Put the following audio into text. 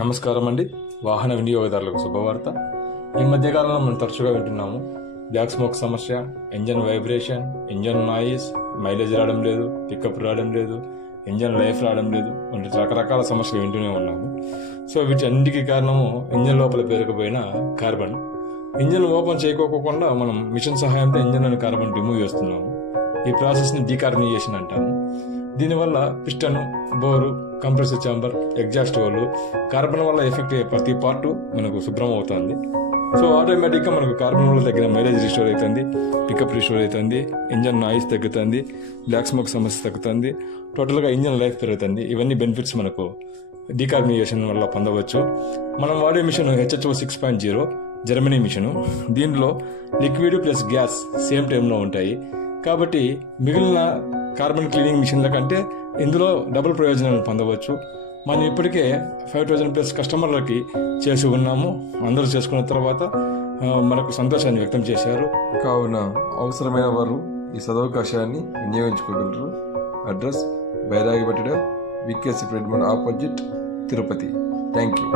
నమస్కారం అండి. వాహన వినియోగదారులకు శుభవార్త. ఈ మధ్యకాలంలో మనం తరచుగా వింటున్నాము బ్లాక్ స్మోక్ సమస్య, engine vibration, engine noise, mileage రావడం లేదు, పికప్ రావడం లేదు, ఇంజన్ లైఫ్ రావడం లేదు వంటి రకరకాల సమస్యలు వింటూనే ఉన్నాము. సో వీటన్నిటికీ కారణము ఇంజన్ లోపల పేరుకుపోయిన కార్బన్. ఇంజన్ ఓపెన్ చేయకోకుండా మనం మిషన్ సహాయంతో ఇంజన్లోని కార్బన్ రిమూవ్ చేస్తున్నాము. ఈ ప్రాసెస్ని డీకార్బనైజేషన్ అంటాము. దీనివల్ల piston, bore, compressor chamber, exhaust వాళ్ళు కార్బన్ వల్ల ఎఫెక్ట్ అయ్యే ప్రతి పార్ట్ మనకు శుభ్రం అవుతుంది. సో ఆటోమేటిక్గా మనకు కార్బన్ వల్ల తగ్గిన మైలేజ్ రిస్టోర్ అవుతుంది, పికప్ రిస్టోర్ అవుతుంది, ఇంజన్ నాయిస్ తగ్గుతుంది, బ్లాక్ స్మోక్ సమస్య తగ్గుతుంది, టోటల్గా ఇంజన్ లైఫ్ పెరుగుతుంది. ఇవన్నీ బెనిఫిట్స్ మనకు డీకార్బనైజేషన్ వల్ల పొందవచ్చు. మనం వాడే మిషన్ HHO 6.0 జర్మనీ మిషను. దీనిలో లిక్విడ్ ప్లస్ గ్యాస్ సేమ్ టైంలో ఉంటాయి. కాబట్టి మిగిలిన కార్బన్ క్లీనింగ్ మిషన్ల కంటే ఇందులో డబుల్ ప్రయోజనాలను పొందవచ్చు. మనం ఇప్పటికే 5000+ కస్టమర్లకి చేసి ఉన్నాము. అందరూ చేసుకున్న తర్వాత మనకు సంతోషాన్ని వ్యక్తం చేశారు. కావున అవసరమైన వారు ఈ సదవకాశాన్ని వినియోగించుకోగలరు. Address Bairagipattida, VKC trade opposite, Tirupati. Thank you.